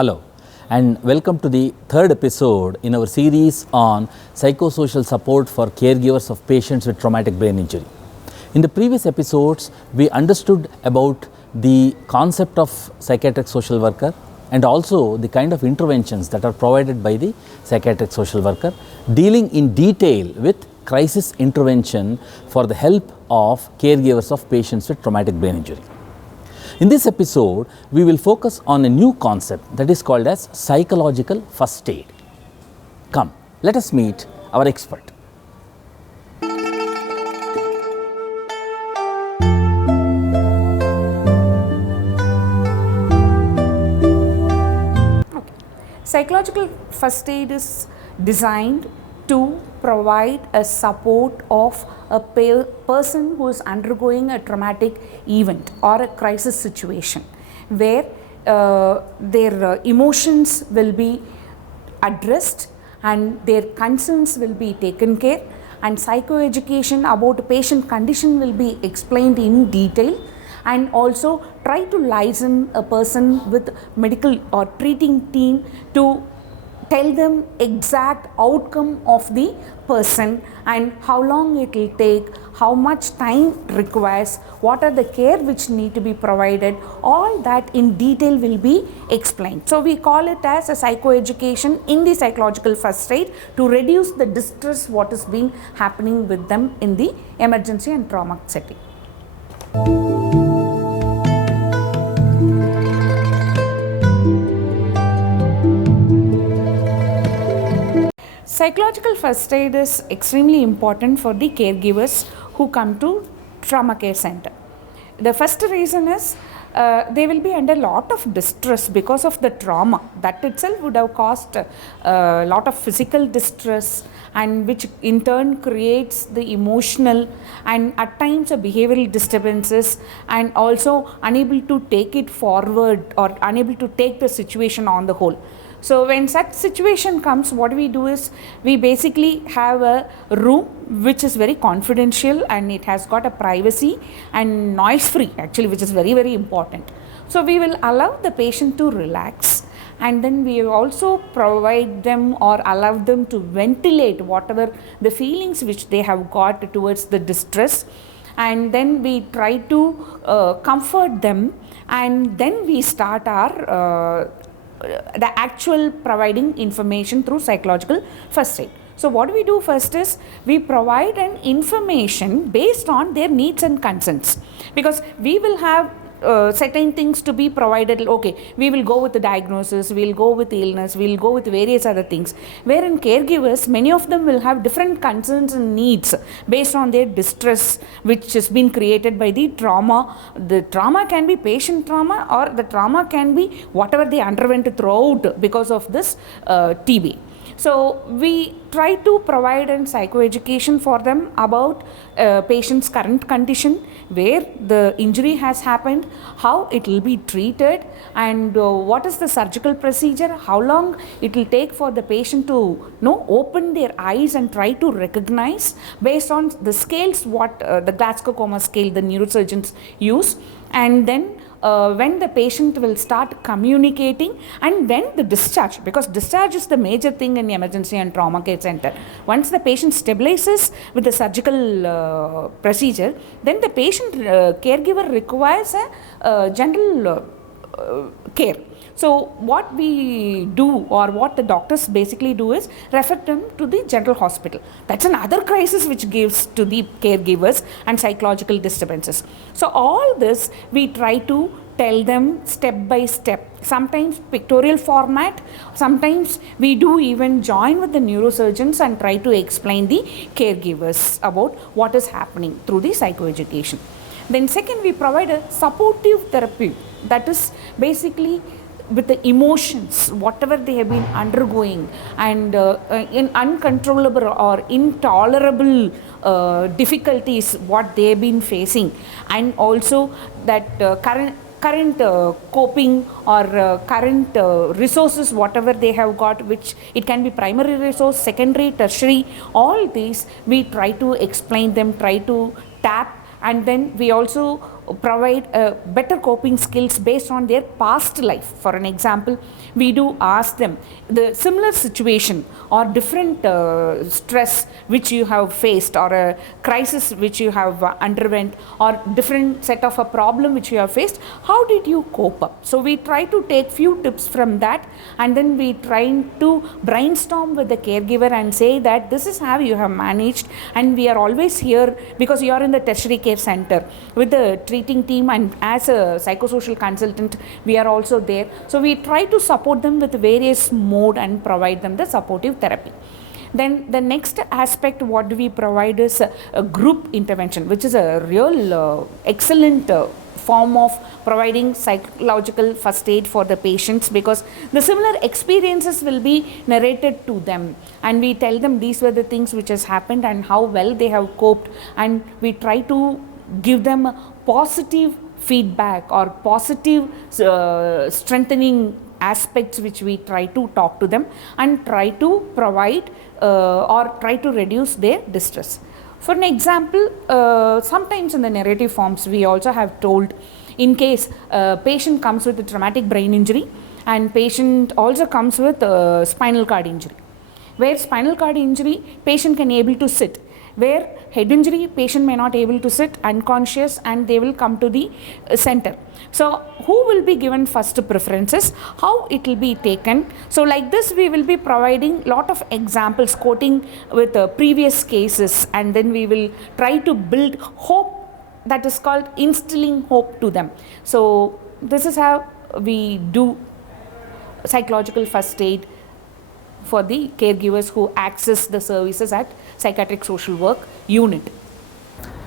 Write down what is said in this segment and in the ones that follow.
Hello, and welcome to the third episode in our series on psychosocial support for caregivers of patients with traumatic brain injury. In the previous episodes, we understood about the concept of psychiatric social worker and also the kind of interventions that are provided by the psychiatric social worker, dealing in detail with crisis intervention for the help of caregivers of patients with traumatic brain injury. In this episode, we will focus on a new concept that is called as psychological first aid. Come, let us meet our expert. Psychological first aid is designed to provide a support of a person who is undergoing a traumatic event or a crisis situation where their emotions will be addressed and their concerns will be taken care, and psychoeducation about a patient condition will be explained in detail, and also try to liaison a person with medical or treating team to tell them exact outcome of the person and how long it will take, how much time requires, what are the care which need to be provided, all that in detail will be explained. So we call it as a psychoeducation in the psychological first aid to reduce the distress what has been happening with them in the emergency and trauma setting. Psychological first aid is extremely important for the caregivers who come to trauma care center. The first reason is they will be under a lot of distress because of the trauma. That itself would have caused a lot of physical distress, and which in turn creates the emotional and at times a behavioral disturbances, and also unable to take it forward or unable to take the situation on the whole. So when such situation comes, what we do is we basically have a room which is very confidential and it has got a privacy and noise free actually, which is very, very important. So we will allow the patient to relax, and then we also provide them or allow them to ventilate whatever the feelings which they have got towards the distress, and then we try to comfort them, and then we start our the actual providing information through psychological first aid. So what we do first is we provide an information based on their needs and concerns, because we will have certain things to be provided. Okay, we will go with the diagnosis, we will go with illness, we will go with various other things, wherein caregivers, many of them will have different concerns and needs based on their distress which has been created by the trauma. The trauma can be patient trauma, or the trauma can be whatever they underwent throughout because of this TB. So we try to provide a psychoeducation for them about patient's current condition, where the injury has happened, how it will be treated, and what is the surgical procedure, how long it will take for the patient to open their eyes and try to recognize based on the scales what the Glasgow Coma scale the neurosurgeons use, and then when the patient will start communicating, and when the discharge, because discharge is the major thing in the emergency and trauma care center. Once the patient stabilizes with the surgical procedure, then the patient caregiver requires a general care. So what we do, or what the doctors basically do, is refer them to the general hospital. That's another crisis which gives to the caregivers and psychological disturbances. So all this we try to tell them step by step, sometimes pictorial format, sometimes we do even join with the neurosurgeons and try to explain the caregivers about what is happening through the psychoeducation. Then second, we provide a supportive therapy, that is basically with the emotions, whatever they have been undergoing, and in uncontrollable or intolerable difficulties what they have been facing, and also that current coping or current resources whatever they have got, which it can be primary resource, secondary, tertiary, all these we try to explain them, try to tap, and then we also provide better coping skills based on their past life. For an example, we do ask them the similar situation or different stress which you have faced, or a crisis which you have underwent, or different set of a problem which you have faced, how did you cope up? So we try to take few tips from that, and then we try to brainstorm with the caregiver and say that this is how you have managed, and we are always here because you are in the tertiary care center with the treating team, and as a psychosocial consultant we are also there. So we try to support them with various mode and provide them the supportive therapy. Then the next aspect what we provide is a group intervention, which is a real excellent form of providing psychological first aid for the patients, because the similar experiences will be narrated to them, and we tell them these were the things which has happened and how well they have coped, and we try to give them positive feedback or positive strengthening aspects which we try to talk to them and try to provide or try to reduce their distress. For an example, sometimes in the narrative forms we also have told, in case a patient comes with a traumatic brain injury and patient also comes with spinal cord injury, where spinal cord injury patient can able to sit, where head injury patient may not able to sit, unconscious, and they will come to the center. So who will be given first preferences, how it will be taken? So like this we will be providing lot of examples, quoting with previous cases, and then we will try to build hope, that is called instilling hope to them. So this is how we do psychological first aid for the caregivers who access the services at Psychiatric Social Work Unit.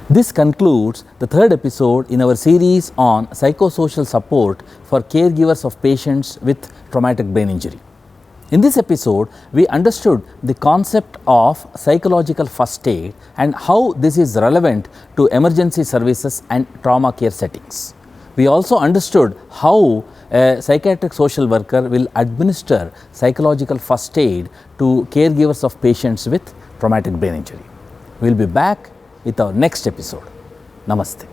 This concludes the third episode in our series on psychosocial support for caregivers of patients with traumatic brain injury. In this episode, we understood the concept of psychological first aid and how this is relevant to emergency services and trauma care settings. We also understood how a psychiatric social worker will administer psychological first aid to caregivers of patients with traumatic brain injury. We will be back with our next episode. Namaste.